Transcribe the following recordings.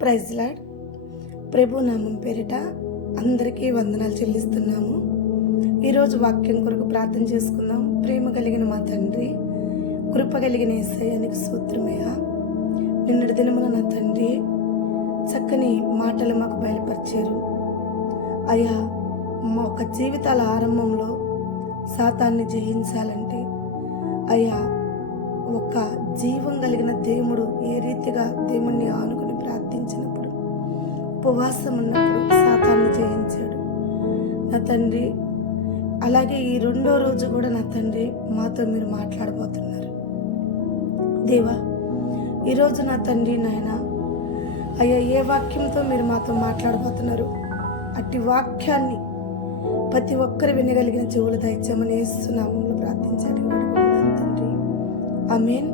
Praise lord. ప్రభు నామం పేరిట అందరికీ వందనాలు చెల్లిస్తున్నాము. ఈరోజు వాక్యం కొరకు ప్రార్థన చేసుకుందాం. ప్రేమ కలిగిన మా తండ్రి, కృప కలిగిన యేసయ్యానికి స్తోత్రమయ్యా. నిన్నటి దినమున నా తండ్రి చక్కని మాటలు మాకు బయలుపరిచారు అయ్యా. మా ఒక జీవితాల ఆరంభంలో సాతాన్ని జయించాలంటే అయ్యా, ఒక జీవం కలిగిన దేవుడు ఏ రీతిగా దేవుణ్ణి ఆనుకుని ప్రార్థించినప్పుడు, ఉపవాసం ఉన్నప్పుడు సాతాన్ని జయించాడు నా తండ్రి. అలాగే ఈ రెండో రోజు కూడా నా తండ్రి మాతో మీరు మాట్లాడబోతున్నారు దేవా. ఈరోజు నా తండ్రి నాయన అయ్యా, ఏ వాక్యంతో మీరు మాతో మాట్లాడబోతున్నారు, అట్టి వాక్యాన్ని ప్రతి ఒక్కరు వినగలిగిన చెవులు దయచేయమని యేసు నామములో ప్రార్థించాడు తండ్రి, ఆమేన్.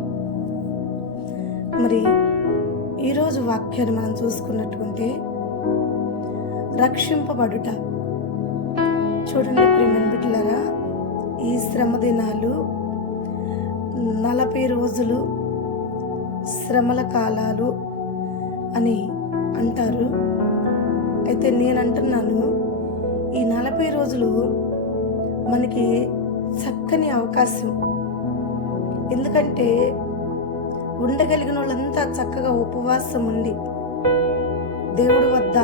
మరి ఈరోజు వాక్యాన్ని మనం చూసుకున్నట్టుకుంటే రక్షింపబడుట. చూడండి ప్రియమైన బిడ్డలారా, ఈ శ్రమ దినాలు 40 రోజులు శ్రమల కాలాలు అని అంటారు. అయితే నేను అంటున్నాను, ఈ 40 రోజులు మనకి చక్కని అవకాశం. ఎందుకంటే ఉండగలిగిన వాళ్ళంతా చక్కగా ఉపవాసం ఉండి దేవుడి వద్ద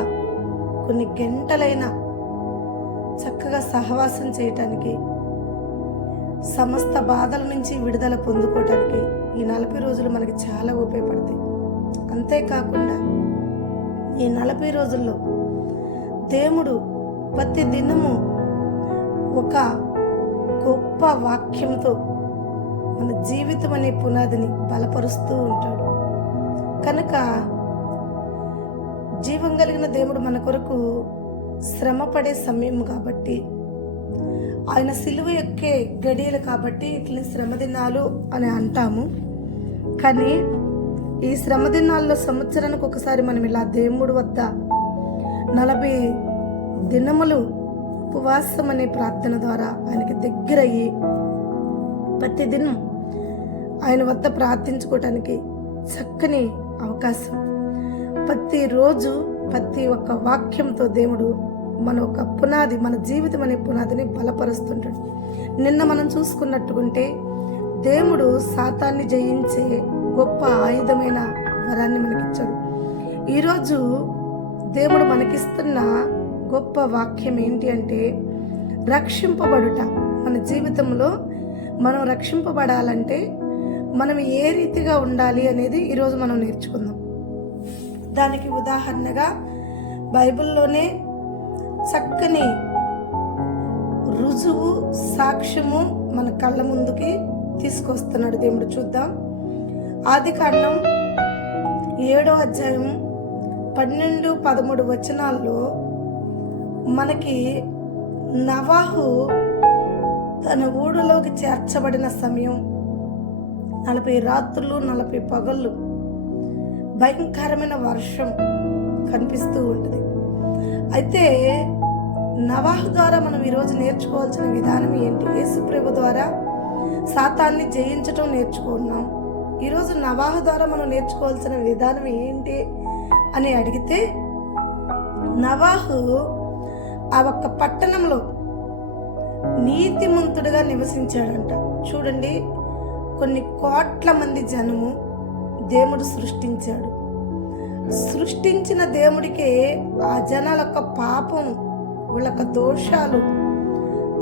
కొన్ని గంటలైనా చక్కగా సహవాసం చేయటానికి, సమస్త బాధల నుంచి విడుదల పొందుకోవటానికి ఈ 40 రోజులు మనకి చాలా ఉపయోగపడతాయి. అంతేకాకుండా ఈ 40 రోజుల్లో దేవుడు ప్రతి దినము ఒక గొప్ప వాక్యంతో మన జీవితం అనే పునాదిని బలపరుస్తూ ఉంటాడు. కనుక జీవం కలిగిన దేవుడు మన కొరకు శ్రమ పడే సమయం కాబట్టి, ఆయన సిలువ ఎక్కే గడియలు కాబట్టి ఇట్లా శ్రమ దినాలు అని అంటాము. కానీ ఈ శ్రమ దినాల్లో సంవత్సరానికి ఒకసారి మనం ఇలా దేవుడి వద్ద 40 దినములు ఉపవాసం అనే ప్రార్థన ద్వారా ఆయనకి దగ్గరయ్యి ప్రతి దినం ఆయన వద్ద ప్రార్థించుకోవటానికి చక్కని అవకాశం. ప్రతిరోజు ప్రతి ఒక్క వాక్యంతో దేవుడు మన ఒక పునాది, మన జీవితం అనే పునాదిని బలపరుస్తుంటాడు. నిన్న మనం చూసుకున్నట్టుకుంటే దేవుడు సాతాన్ని జయించే గొప్ప ఆయుధమైన వరాన్ని మనకిచ్చాడు. ఈరోజు దేవుడు మనకిస్తున్న గొప్ప వాక్యం ఏంటి అంటే రక్షింపబడుట. మన జీవితంలో మనం రక్షింపబడాలంటే మనం ఏ రీతిగా ఉండాలి అనేది ఈరోజు మనం నేర్చుకుందాం. దానికి ఉదాహరణగా బైబిల్లోనే చక్కని రుజువు, సాక్ష్యము మన కళ్ళ ముందుకి తీసుకొస్తున్నాడు దేవుడు. చూద్దాం. ఆదికాండం 7వ అధ్యాయం 12-13 వచనాల్లో మనకి నోవహు తన ఊడలోకి చేర్చబడిన సమయం 40 రాత్రులు 40 పగళ్ళు భయంకరమైన వర్షం కనిపిస్తూ ఉంటుంది. అయితే నోవహు ద్వారా మనం ఈరోజు నేర్చుకోవాల్సిన విధానం ఏంటి? యేసు ప్రభు ద్వారా సాతాన్ని జయించటం నేర్చుకున్నాం. ఈరోజు నోవహు ద్వారా మనం నేర్చుకోవాల్సిన విధానం ఏంటి అని అడిగితే, నోవహు ఆ ఒక్క పట్టణంలో నీతిమంతుడిగా నివసించాడంట. చూడండి, కొన్ని కోట్ల మంది జనము దేవుడు సృష్టించాడు. సృష్టించిన దేవుడికే ఆ జనాల యొక్క పాపం, వాళ్ళ యొక్క దోషాలు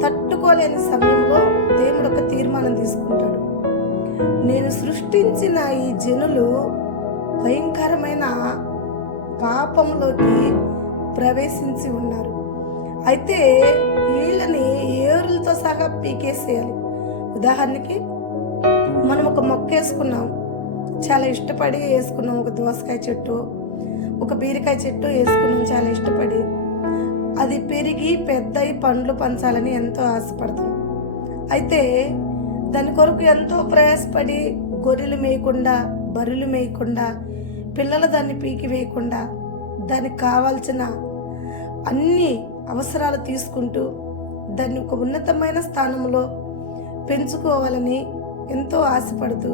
తట్టుకోలేని సమయంలో దేవుడు ఒక తీర్మానం తీసుకుంటాడు. నేను సృష్టించిన ఈ జనులు భయంకరమైన పాపంలోకి ప్రవేశించి ఉన్నారు. అయితే వీళ్ళని ఏరులతో సహా పీకేసేయాలి. ఉదాహరణకి మనం ఒక మొక్క వేసుకున్నాం, చాలా ఇష్టపడి వేసుకున్నాం. ఒక దోసకాయ చెట్టు, ఒక బీరకాయ చెట్టు వేసుకున్నాం చాలా ఇష్టపడి. అది పెరిగి పెద్దయి పండ్లు పంచాలని ఎంతో ఆశపడతాం. అయితే దాని కొరకు ఎంతో ప్రయాసపడి గొర్రెలు మేయకుండా, బర్రెలు మేయకుండా, పిల్లలు దాన్ని పీకి వేయకుండా దానికి కావాల్సిన అన్ని అవసరాలు తీసుకుంటూ దాన్ని ఒక ఉన్నతమైన స్థానంలో పెంచుకోవాలని ఎంతో ఆశపడుతూ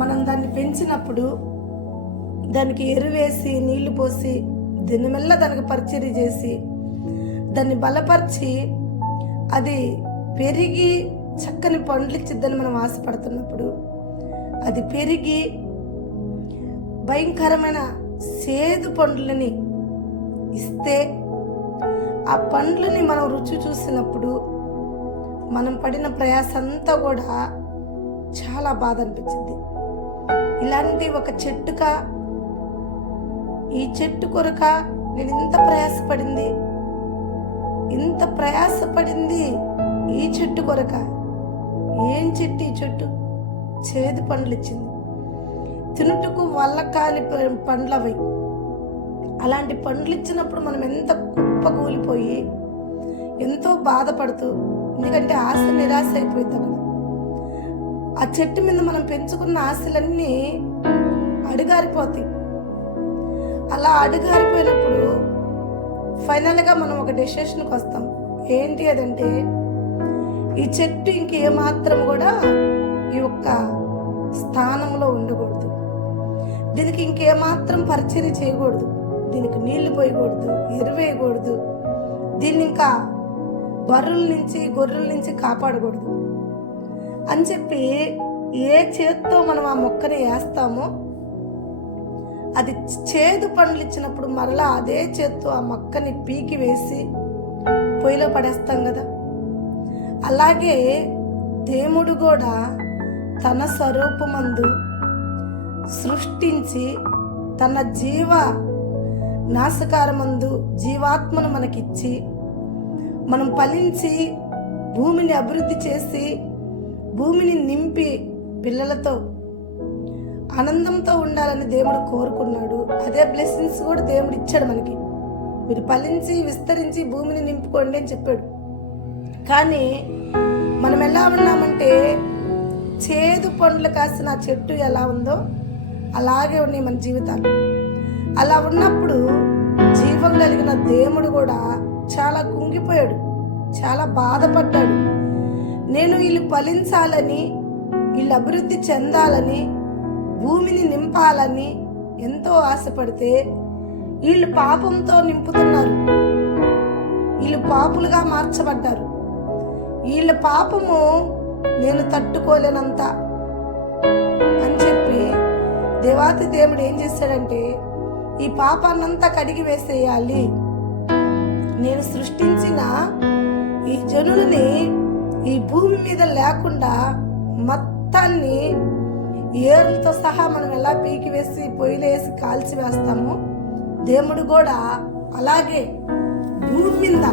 మనం దాన్ని పెంచినప్పుడు దానికి ఎరువేసి నీళ్లు పోసి దినమెల్ల దానికి పరిచర్య చేసి దాన్ని బలపరిచి అది పెరిగి చక్కని పండ్లు ఇచ్చిద్దని మనం ఆశపడుతున్నప్పుడు అది పెరిగి భయంకరమైన సేదు పండ్లని ఇస్తే ఆ పండ్లని మనం రుచి చూసినప్పుడు మనం పడిన ప్రయాస అంతా కూడా చాలా బాధ అనిపించింది. ఇలాంటి ఒక చెట్టుక, ఈ చెట్టు కొరక నేను ఇంత ప్రయాసపడింది ఈ చెట్టు కొరక. ఏం చెట్టు ఈ చెట్టు? చేదు పండ్లు ఇచ్చింది, తినుటకు వల్ల కాని పండ్లు అవి. అలాంటి పండ్లు ఇచ్చినప్పుడు మనం ఎంత కుప్పకూలిపోయి ఎంతో బాధపడుతూ, ఎందుకంటే ఆశ నిరాశ అయిపోయింది అక్కడ. ఆ చెట్టు మీద మనం పెంచుకున్న ఆశలన్నీ అడుగారిపోతాయి. అలా అడుగారిపోయినప్పుడు ఫైనల్గా మనం ఒక డెసిషన్కి వస్తాం. ఏంటి అదంటే, ఈ చెట్టు ఇంకేమాత్రం కూడా ఈ యొక్క స్థానంలో ఉండకూడదు, దీనికి ఇంకేమాత్రం పరిచర్య చేయకూడదు, దీనికి నీళ్లు పోయకూడదు, ఎరువేయకూడదు, దీన్ని ఇంకా బర్రెల నుంచి గొర్రెల నుంచి కాపాడకూడదు అని చెప్పి ఏ చేత్తో మనం ఆ మొక్కని వేస్తామో అది చేదు పండ్లు ఇచ్చినప్పుడు మరలా అదే చేత్తో ఆ మొక్కని పీకి వేసి పొయ్యిలో పడేస్తాం కదా. అలాగే దేవుడు కూడా తన స్వరూపమందు సృష్టించి తన జీవ నాశకారమందు జీవాత్మను మనకిచ్చి మనం ఫలించి భూమిని అభివృద్ధి చేసి భూమిని నింపి పిల్లలతో ఆనందంతో ఉండాలని దేవుడు కోరుకున్నాడు. అదే బ్లెస్సింగ్స్ కూడా దేవుడు ఇచ్చాడు మనకి. మీరు ఫలించి విస్తరించి భూమిని నింపుకోండి అని చెప్పాడు. కానీ మనం ఎలా ఉన్నామంటే, చేదు పండ్లు కాసిన చెట్టు ఎలా ఉందో అలాగే ఉన్నాయి మన జీవితాలు. అలా ఉన్నప్పుడు జీవం కలిగిన దేవుడు కూడా చాలా కుంగిపోయాడు, చాలా బాధపడ్డాడు. నేను వీళ్ళు ఫలించాలని, వీళ్ళు అభివృద్ధి చెందాలని, భూమిని నింపాలని ఎంతో ఆశపడితే వీళ్ళు పాపంతో నింపుతున్నారు, వీళ్ళు పాపులుగా మార్చబడ్డారు. వీళ్ళ పాపము నేను తట్టుకోలేనంత అని చెప్పి దేవాతి దేవుడు ఏం చేశాడంటే, ఈ పాపాన్నంతా కడిగి వేసేయాలి, నేను సృష్టించిన ఈ జనులని ఈ భూమి మీద లేకుండా మొత్తాన్ని ఏర్లతో సహా మనం ఎలా పీకి వేసి పొయ్యిలో వేసి కాల్చి వేస్తామో, దేవుడు కూడా అలాగే భూమి మీద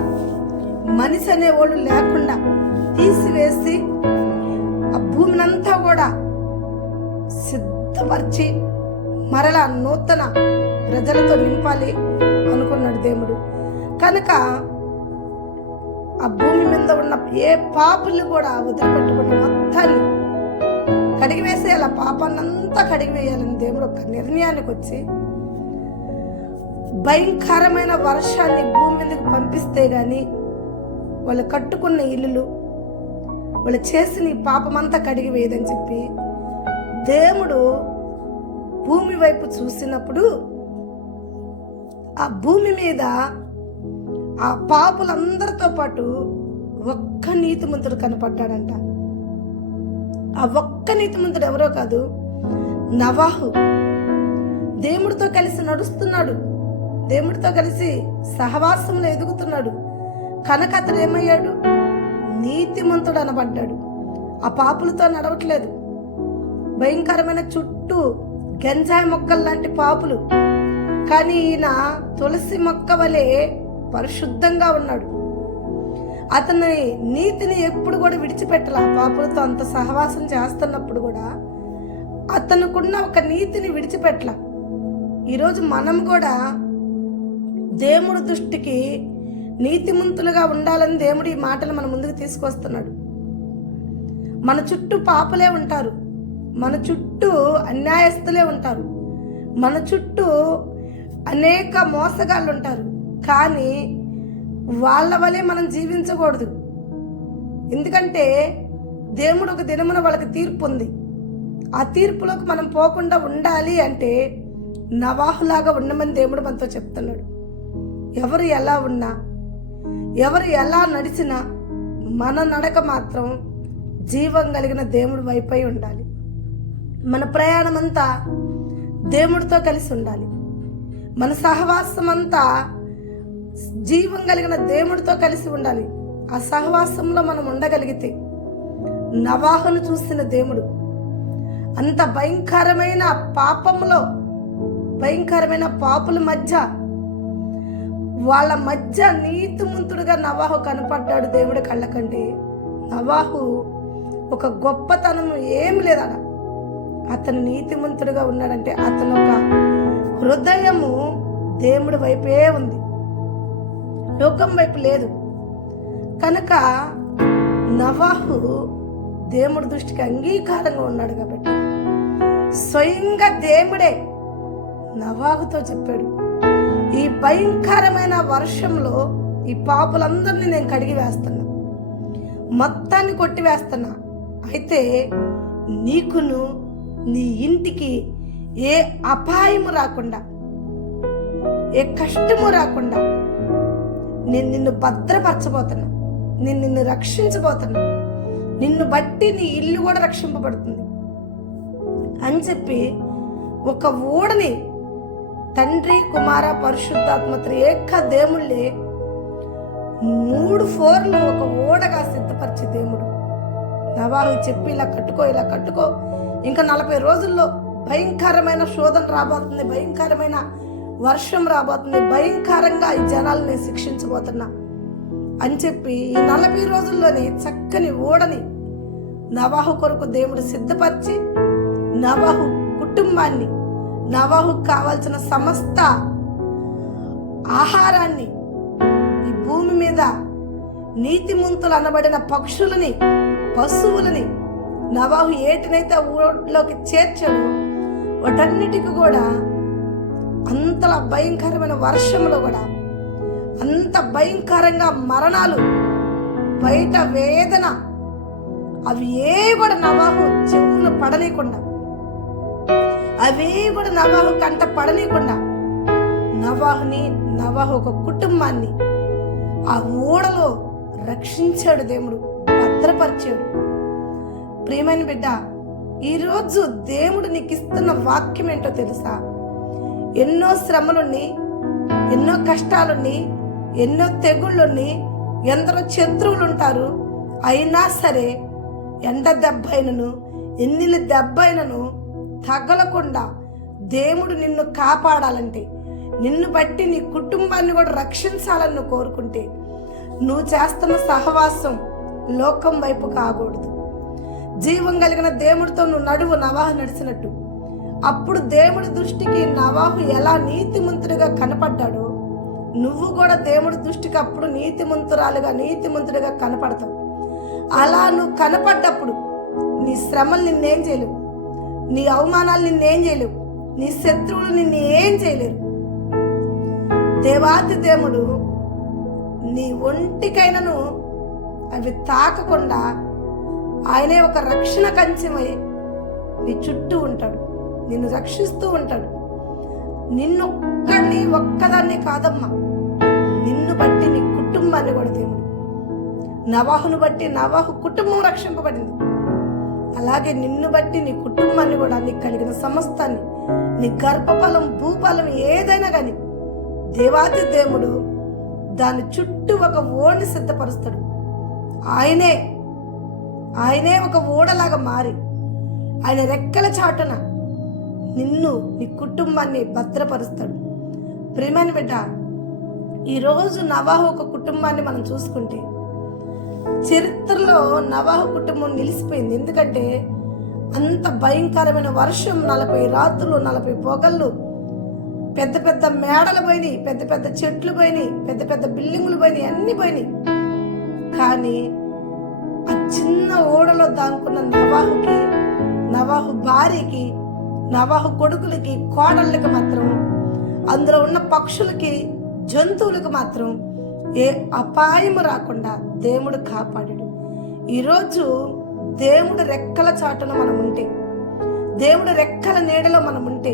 మనిషి అనేవాడు లేకుండా తీసివేసి ఆ భూమినంతా కూడా సిద్ధపరిచి మరలా నూతన ప్రజలతో నింపాలి అనుకున్నాడు దేవుడు. కనుక ఆ భూమి మీద ఉన్న ఏ పాపులు కూడా వదిలిపెట్టుకుని మొత్తాన్ని కడిగివేసేయాలి, ఆ పాపాన్నంతా కడిగివేయాలని దేవుడు ఒక నిర్ణయానికి వచ్చి భయంకరమైన వర్షాన్ని భూమి మీదకి పంపిస్తే గాని వాళ్ళు కట్టుకున్న ఇల్లులు, వాళ్ళు చేసిన ఈ పాపమంతా కడిగివేయదని చెప్పి దేవుడు భూమి వైపు చూసినప్పుడు ఆ భూమి మీద ఆ పాపులందరితో పాటు ఒక్క నీతిమంతుడు కనపడ్డాడంట. ఆ ఒక్క నీతిమంతుడు ఎవరో కాదు, నోవహు. దేవుడితో కలిసి నడుస్తున్నాడు, దేవుడితో కలిసి సహవాసంలో ఎదుగుతున్నాడు. కనుక అతడు ఏమయ్యాడు? నీతిమంతుడు అనబడ్డాడు. ఆ పాపులతో నడవట్లేదు. భయంకరమైన చుట్టూ గంజాయి మొక్కలు లాంటి పాపులు, కానీ ఈయన తులసి మొక్క వలె పరిశుద్ధంగా ఉన్నాడు. అతని నీతిని ఎప్పుడు కూడా విడిచిపెట్టాల. పాపులతో అంత సహవాసం చేస్తున్నప్పుడు కూడా అతనుకున్న ఒక నీతిని విడిచిపెట్టాల. ఈరోజు మనం కూడా దేవుడి దృష్టికి నీతిమంతులుగా ఉండాలని దేవుడు ఈ మాటలు మన ముందుకు తీసుకొస్తున్నాడు. మన చుట్టూ పాపులే ఉంటారు, మన చుట్టూ అన్యాయస్తులే ఉంటారు, మన చుట్టూ అనేక మోసగాళ్ళు ఉంటారు. కానీ వాళ్ళ వలె మనం జీవించకూడదు. ఎందుకంటే దేవుడు ఒక దినమున వాళ్ళకి తీర్పు ఉంది. ఆ తీర్పులోకి మనం పోకుండా ఉండాలి అంటే నవాహులాగా ఉండమని దేవుడు మనతో చెప్తున్నాడు. ఎవరు ఎలా ఉన్నా, ఎవరు ఎలా నడిచినా మన నడక మాత్రం జీవం కలిగిన దేవుడి వైపై ఉండాలి. మన ప్రయాణం అంతా దేవుడితో కలిసి ఉండాలి. మన సహవాసం అంతా జీవం కలిగిన దేవుడితో కలిసి ఉండాలి. ఆ సహవాసంలో మనం ఉండగలిగితే, నవాహును చూసిన దేవుడు అంత భయంకరమైన పాపంలో, భయంకరమైన పాపుల మధ్య, వాళ్ళ మధ్య నీతిమంతుడుగా నవాహు కనపడ్డాడు దేవుడి కళ్ళకంటే. నవాహు ఒక గొప్పతనం ఏమి లేదట. అతను నీతిమంతుడుగా ఉన్నాడంటే అతను ఒక హృదయము దేవుడి వైపే ఉంది, లోకం వైపు లేదు. కనుక నవాహు దేవుడి దృష్టికి అంగీకారంగా ఉన్నాడు కాబట్టి స్వయంగా దేవుడే నవాహుతో చెప్పాడు, ఈ భయంకరమైన వర్షంలో ఈ పాపులందరినీ నేను కడిగి వేస్తున్నా, మొత్తాన్ని కొట్టి వేస్తున్నా. అయితే నీకును నీ ఇంటికి ఏ అపాయము రాకుండా, ఏ కష్టము రాకుండా నేను నిన్ను భద్రపరచబోతున్నా, నేను నిన్ను రక్షించబోతున్నా, నిన్ను బట్టి నీ ఇల్లు కూడా రక్షింపబడుతుంది అని చెప్పి ఒక ఓడని, తండ్రి కుమార పరిశుద్ధాత్మ త్రియేక దేవుళ్ళే 3 ఫోర్లు ఒక ఓడగా సిద్ధపరిచే దేవుడు నవాహు చెప్పి, ఇలా కట్టుకో, ఇంకా 40 రోజుల్లో భయంకరమైన శోధన రాబోతుంది, భయంకరమైన వర్షం రాబోతుంది, భయంకరంగా ఈ జనాలని శిక్షించబోతున్నా అని చెప్పి ఈ 40 రోజుల్లోనే చక్కని ఓడని నవాహు కొరకు దేవుడు సిద్ధపరిచి, నవాహు కుటుంబాన్ని, నవాహుకు కావాల్సిన సమస్త ఆహారాన్ని, ఈ భూమి మీద నీతిమంతులు అనబడిన పక్షులని, పశువులని నవాహు ఏటినైతే ఊళ్ళోకి చేర్చాడు, వాటన్నిటికి కూడా అంతలా భయంకరమైన వర్షంలో కూడా అంత భయంకరంగా మరణాలు, బయట వేదన, అవి ఏ కూడా నవాహు చెవులు పడనీయకుండా, అవే కూడా నవాహు కంట పడనీయకుండా నవాహు ఒక కుటుంబాన్ని ఆ ఓడలో రక్షించాడు దేవుడు, భద్రపరిచాడు. ప్రియమైన బిడ్డ, ఈరోజు దేవుడు నీకు ఇస్తున్న వాక్యం ఏంటో తెలుసా? ఎన్నో శ్రమలుని, ఎన్నో కష్టాలుని, ఎన్నో తెగుళ్ళుని, ఎందరో శత్రువులు ఉంటారు. అయినా సరే ఎండ దెబ్బైనను, ఎన్నిల దెబ్బైనను తగలకుండా దేవుడు నిన్ను కాపాడాలంటే, నిన్ను బట్టి నీ కుటుంబాన్ని కూడా రక్షించాలని నువ్వు కోరుకుంటే, నువ్వు చేస్తున్న సహవాసం లోకం వైపు కాకూడదు. జీవం కలిగిన దేవుడితో నువ్వు నడువు నవాహు నడిచినట్టు. అప్పుడు దేవుడి దృష్టికి నవాహు ఎలా నీతిమంతుడిగా కనపడ్డాడో, నువ్వు కూడా దేవుడి దృష్టికి అప్పుడు నీతిమంతుడిగా కనపడతావు. అలా నువ్వు కనపడ్డప్పుడు నీ శ్రమలు నిన్నేం చేయలేవు, నీ అవమానాలు నిన్నేం చేయలేవు, నీ శత్రువులు నిన్ను ఏం చేయలేరు. దేవాతి దేవుడు నీ ఒంటికైనను అవి తాకకుండా ఆయనే ఒక రక్షణ కంచెమై నీ చుట్టూ ఉంటాడు, నిన్ను రక్షిస్తూ ఉంటాడు. ఒక్కదాన్ని కాదమ్మా, నిన్ను బట్టి నీ కుటుంబాన్ని కూడా దేవుడు, నవాహును బట్టి నవాహు కుటుంబం రక్షింపబడింది. అలాగే నిన్ను బట్టి నీ కుటుంబాన్ని కూడా, నీకు కలిగిన సమస్తాన్ని, నీ గర్భఫలం, భూఫలం ఏదైనా కానీ దేవాతి దేవుడు దాని చుట్టూ ఒక ఓడిని సిద్ధపరుస్తాడు. ఆయనే ఒక ఓడలాగా మారి ఆయన రెక్కల చాటున నిన్ను, నీ కుటుంబాన్ని భద్రపరుస్తాడు. ప్రియమైన బిడ్డ, ఈరోజు నవాహు ఒక కుటుంబాన్ని మనం చూసుకుంటే, చరిత్రలో నవాహు కుటుంబం నిలిచిపోయింది. ఎందుకంటే అంత భయంకరమైన వర్షం, 40 రాత్రులు, 40 పొగళ్ళు, పెద్ద పెద్ద మేడలు పోయినాయి, పెద్ద పెద్ద చెట్లు పోయినాయి, పెద్ద పెద్ద బిల్డింగులు పోయినాయి, అన్ని పోయినాయి. కానీ ఆ చిన్న ఓడలో దానుకున్న నవాహుకి, నవాహు భార్యకి, నవాహు కొడుకులకి, కోడళ్ళకి మాత్రం, అందులో ఉన్న పక్షులకి, జంతువులకు మాత్రం ఏ అపాయము రాకుండా దేవుడు కాపాడాడు. ఈరోజు దేవుడు రెక్కల చాటున మనం ఉంటే, దేవుడు రెక్కల నీడలో మనం ఉంటే,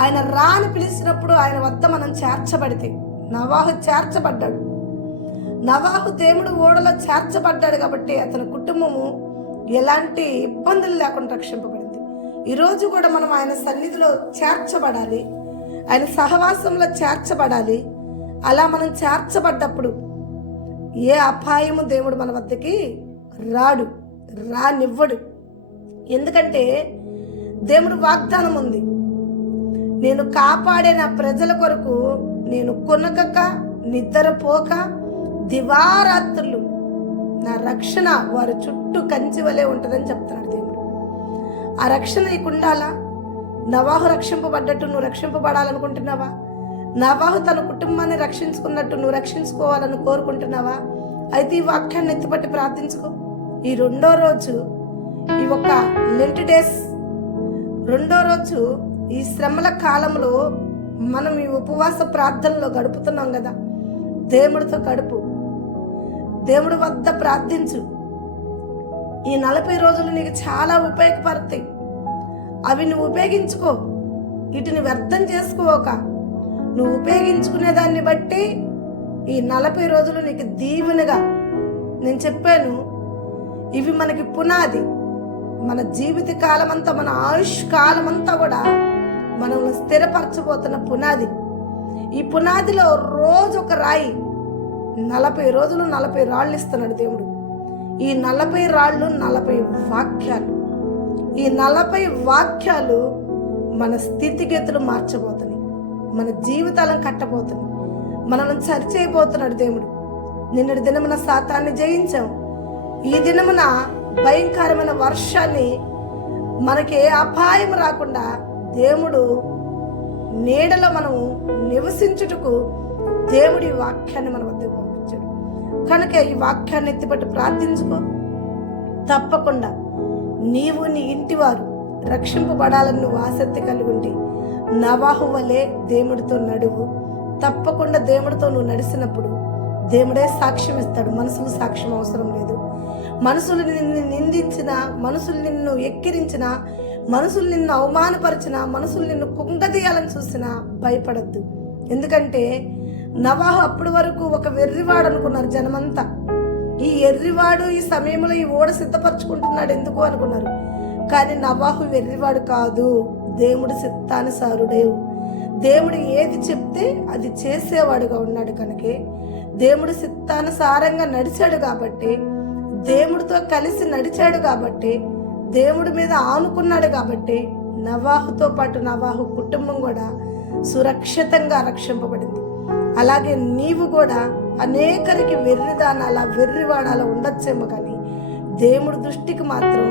ఆయన రా అని పిలిచినప్పుడు ఆయన వద్ద మనం చేర్చబడితే, నోవాహు చేర్చబడ్డాడు. నోవాహు దేవుడు ఓడలో చేర్చబడ్డాడు కాబట్టి అతని కుటుంబము ఎలాంటి ఇబ్బందులు లేకుండా రక్షింపబడింది. ఈరోజు కూడా మనం ఆయన సన్నిధిలో చేర్చబడాలి, ఆయన సహవాసంలో చేర్చబడాలి. అలా మనం చేర్చబడ్డప్పుడు ఏ అపాయము దేవుడు మన వద్దకి రానివ్వడు. ఎందుకంటే దేవుడు వాగ్దానం ఉంది, నేను కాపాడే నా ప్రజల కొరకు నేను కొనకక నిద్రపోక దివారాత్రులు నా రక్షణ వారి చుట్టూ కంచి వలె ఉంటుందని చెప్తున్నాడు దేవుడు. ఆ రక్షణ నీకు ఉండాలా? నోవాహు రక్షింపబడ్డట్టు నువ్వు రక్షింపబడాలనుకుంటున్నావా? నోవాహు తన కుటుంబాన్ని రక్షించుకున్నట్టు నువ్వు రక్షించుకోవాలని కోరుకుంటున్నావా? అయితే ఈ వాక్యాన్ని ఎత్తిపట్టి ప్రార్థించుకో. ఈ రెండో రోజు, ఈ ఒక లెంట్ డేస్ రెండో రోజు, ఈ శ్రమల కాలంలో మనం ఈ ఉపవాస ప్రార్థనలో గడుపుతున్నాం కదా, దేవుడితో గడుపు, దేవుడి వద్ద ప్రార్థించు. ఈ 40 రోజులు నీకు చాలా ఉపయోగపడతాయి. అవి నువ్వు ఉపయోగించుకో, వీటిని వ్యర్థం చేసుకోక నువ్వు ఉపయోగించుకునే దాన్ని బట్టి ఈ 40 రోజులు నీకు దీవెనగా. నేను చెప్పాను, ఇవి మనకి పునాది. మన జీవిత కాలం అంతా, మన ఆయుష్ కాలం అంతా కూడా మనల్ని స్థిరపరచబోతున్న పునాది. ఈ పునాదిలో రోజు ఒక రాయి, 40 రోజులు 40 రాళ్ళు ఇస్తున్నాడు దేవుడు. ఈ 40 రాళ్ళు 40 వాక్యాలు. ఈ 40 వాక్యాలు మన స్థితిగతులు మార్చబోతున్నాయి, మన జీవితాలను కట్టబోతున్నాయి, మనల్ని సరిచేయబోతున్నాడు దేవుడు. నిన్నటి దినమున సాతాన్ని జయించాం. ఈ దినమున భయంకరమైన వర్షాన్ని, మనకి ఏ అపాయం రాకుండా దేవుడు నీడలో మనము నివసించుటకు దేవుడి వాక్యాన్ని మన వద్దకు పంపించాడు. కనుక ఈ వాక్యాన్ని ఎత్తిపట్టి ప్రార్థించుకో. తప్పకుండా నీవు నీ ఇంటి వారు రక్షింపబడాలని నువ్వు ఆసక్తి కలిగి ఉండి నోవాహు వలె దేవుడితో నడువు. తప్పకుండా దేవుడితో నువ్వు నడిచినప్పుడు దేవుడే సాక్ష్యం ఇస్తాడు. మనుషులు సాక్ష్యం అవసరం లేదు. మనుషులు నిన్ను నిందించిన, మనుషులు నిన్ను ఎక్కిరించిన, మనుషులు నిన్ను అవమానపరిచిన, మనుషులు నిన్ను కుంగదీయాలని చూసినా భయపడద్దు. ఎందుకంటే నోవాహు అప్పటి వరకు ఒక వెర్రివాడు అనుకున్నారు జనమంతా. ఈ ఎర్రివాడు ఈ సమయంలో ఈ ఓడ సిద్ధపరచుకుంటున్నాడు ఎందుకు అనుకున్నారు. కానీ నోవాహు వెర్రివాడు కాదు, దేవుడు చిత్తానుసారుడే. దేవుడు ఏది చెప్తే అది చేసేవాడుగా ఉన్నాడు. కనుకే దేవుడు చిత్తానుసారంగా నడిచాడు కాబట్టి, దేవుడితో కలిసి నడిచాడు కాబట్టి, దేవుడి మీద ఆనుకున్నాడు కాబట్టి నోవాహుతో పాటు నోవాహు కుటుంబం కూడా సురక్షితంగా రక్షింపబడింది. అలాగే నీవు కూడా అనేకరికి వెర్రిదానాల వెర్రివాడాల ఉండొచ్చేమో, కానీ దేవుడి దృష్టికి మాత్రం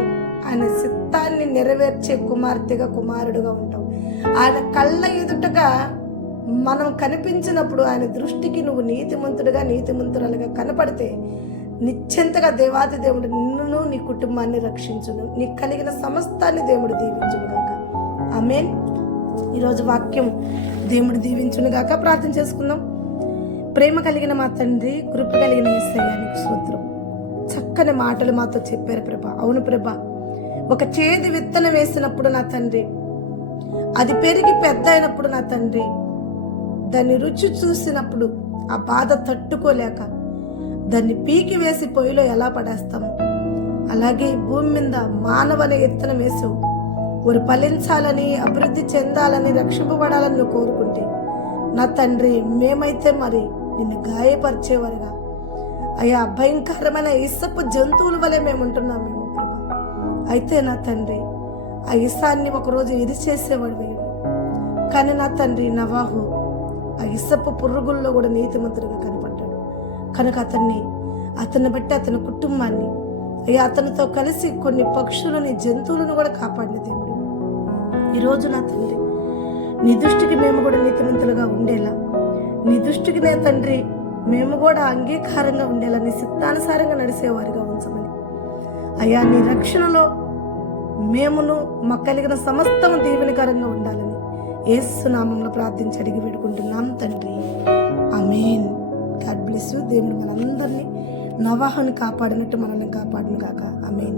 ఆయన చిత్తాన్ని నెరవేర్చే కుమార్తెగా కుమారుడుగా ఉంటావు. ఆయన కళ్ళ ఎదుటగా మనం కనిపించినప్పుడు ఆయన దృష్టికి నువ్వు నీతిమంతుడుగా నీతిమంతురాలుగా కనపడితే నిశ్చింతగా దేవాది దేవుడు నిన్ను నీ కుటుంబాన్ని రక్షించును, నీకు కలిగిన సమస్తాన్ని దేవుడు దీవించును గాక. ఆమేన్. ఈరోజు వాక్యం దేవుడు దీవించును గాక. ప్రార్థన చేసుకుందాం. ప్రేమ కలిగిన మా తండ్రి, కృప కలిగిన యేసయ్య నీకు స్తోత్రం. చక్కని మాటలు మాతో చెప్పారు ప్రభా. అవును ప్రభా, ఒక చేదు విత్తనం వేసినప్పుడు నా తండ్రి, అది పెరిగి పెద్ద అయినప్పుడు నా తండ్రి, దాన్ని రుచి చూసినప్పుడు ఆ బాధ తట్టుకోలేక దాన్ని పీకి వేసి పొయ్యిలో ఎలా పడేస్తాము, అలాగే భూమి మీద మానవని విత్తనం వేసావు. వారు ఫలించాలని, అభివృద్ధి చెందాలని, రక్షింపబడాలని నువ్వు కోరుకుంటే నా తండ్రి, మేమైతే మరి నిన్ను గాయపరిచేవారుగా అయ్యా భయంకరమైన ఇసపు జంతువుల వలె మేము ఉంటున్నాం మేము ప్రభా. అయితే నా తండ్రి, ఆ ఇసాన్ని ఒకరోజు ఇరిచేసేవాడు వేయుడు. కానీ నా తండ్రి నోవాహు ఆ ఇసపు పురుగుల్లో కూడా నీతిమంతుడిగా కనపడ్డాడు. కనుక అతన్ని బట్టి అతని కుటుంబాన్ని, అయ్యా అతనితో కలిసి కొన్ని పక్షులని, జంతువులను కూడా కాపాడిన దేవుడు. ఈరోజు నా తండ్రి, నీ దృష్టికి మేము కూడా నీతిమంతులుగా ఉండేలా, నీ దృష్టికి నే తండ్రి మేము కూడా అంగీకారంగా ఉండేలా, నీ చిత్తానుసారంగా నడిచేవారిగా ఉంచమని అయ్యా, నీ రక్షణలో మేమును మాకు కలిగిన సమస్తం దీవెనకరంగా ఉండాలని యేసు నామములో ప్రార్థించి అడిగి వేడుకుంటున్నాం తండ్రి. ఆమేన్. God bless you. దేవుడు మనందరినీ నోవాహుని కాపాడినట్టు మనల్ని కాపాడును గాక. ఆమేన్.